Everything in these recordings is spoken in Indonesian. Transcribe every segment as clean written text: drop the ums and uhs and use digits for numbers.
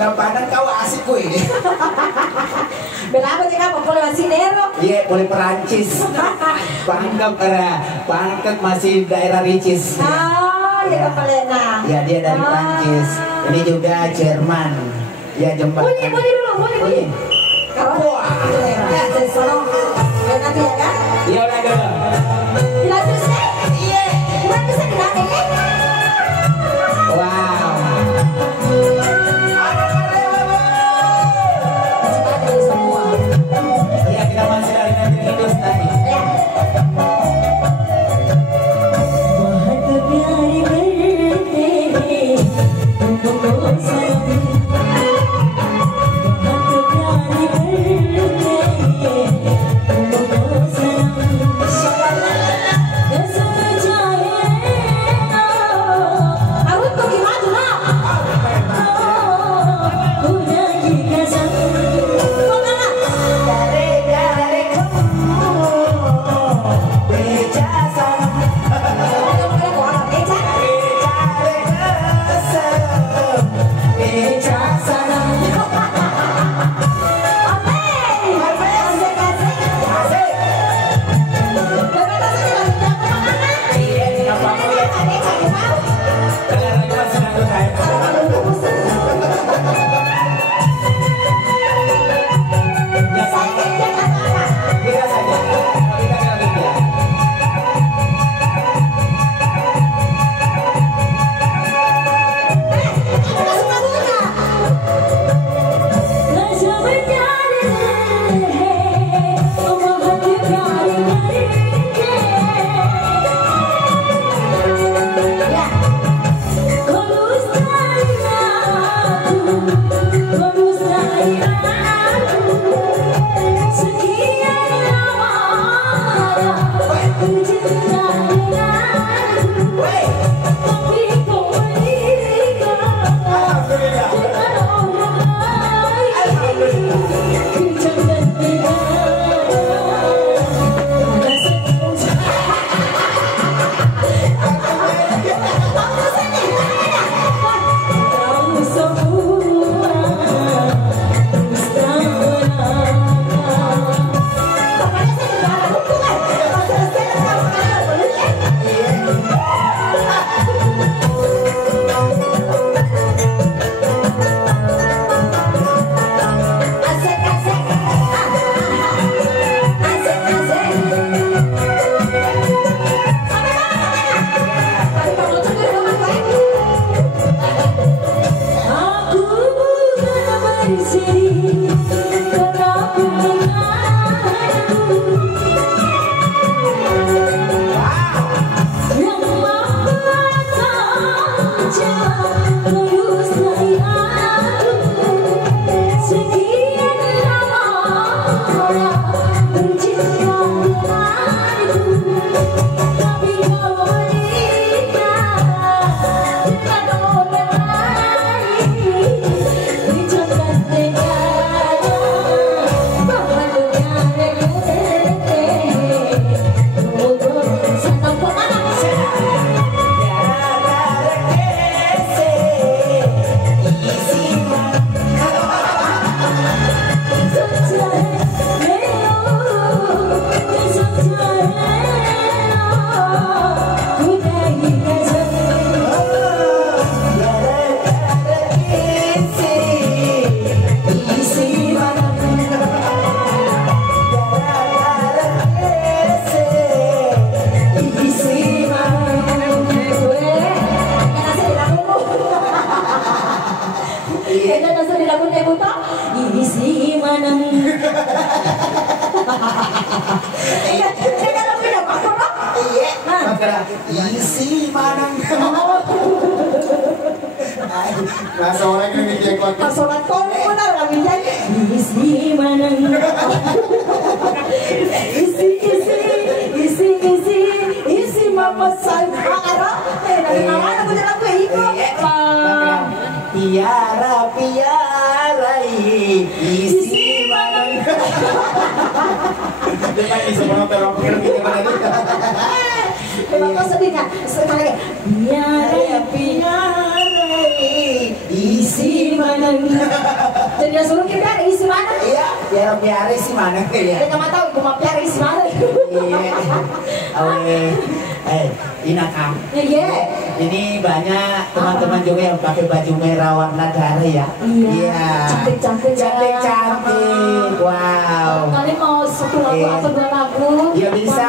Nampanan kau asik gue. Berapa sih kamu boleh Masinero? Iya, boleh Perancis. Pangkat masih daerah Ricis. Oh, ya kepalena. Ya, dia dari Perancis. Ini juga Jerman. Ya, jembatan. Bunyi dulu, bunyi. Wah, ya, sesuatu. Nanti ya kan? Iya, udah dulu. Tidak bisa? Iya. Tidak bisa dilatih ya? Wow. Iya, kita masih dari negeri Hindustan. Ya. Isi manang. Masa orang yang ngejekot. Masalah tol pun ada bijak. Isi manang. Isi mama saya. Dari mana aku jalan gue ikut. Piara isi manang. Dia bisa menonton orang pikir kita pada kita. Memang kau sedih kan? Sekali lagi. Piara isi mana? Jadi dia suruh kita isi mana? Iya, biar isi mana ya. Kita nggak tahu ibu mau piara isi mana. Iya. Inakam. Iya. Ini banyak teman-teman juga yang pakai baju merah warna darah ya. Iya. Cantik-cantik. Cantik-cantik. Wow. Kalian mau satu lagu atau dua lagu? Iya bisa.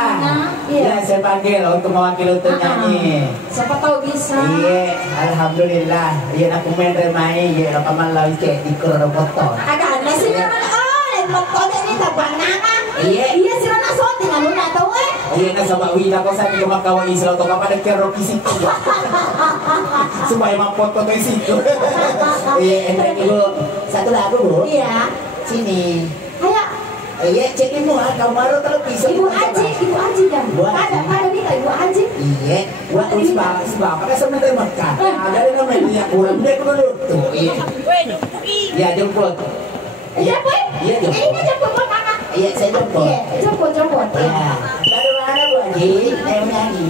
Iya, saya panggil untuk mewakili untuk nyanyi. Siapa tahu bisa. Iya, alhamdulillah. Iya, aku main remai. Iya, apa malah cek di motor. Ada aneh sih memang. Oh, motor ini tak banana. Iya. Iya sih mana soalnya nggak lu nggak tahu Iya, na sama Wina ko sa akin makawa isla to kapag nagkero kisito. Supaya mapoto to isito. Iya, enak ibu. Satu lagu bu. Iya. Sini. Ayo. Iya, cekin mo ha. Kau maru kalau bisa. Ibu Aji kan. Pada kita Ibu Aji. Iya. Buat isbak. Karena sebenarnya makan. Ada namanya yang kurang dia kudu tuh. Iya. Iya, jemput. Jemput? Iya, jemput. Ini jemput mana? Iya, saya jemput. Iya, jemput. Iya. Dari mana Bu Haji? Saya nyanyi.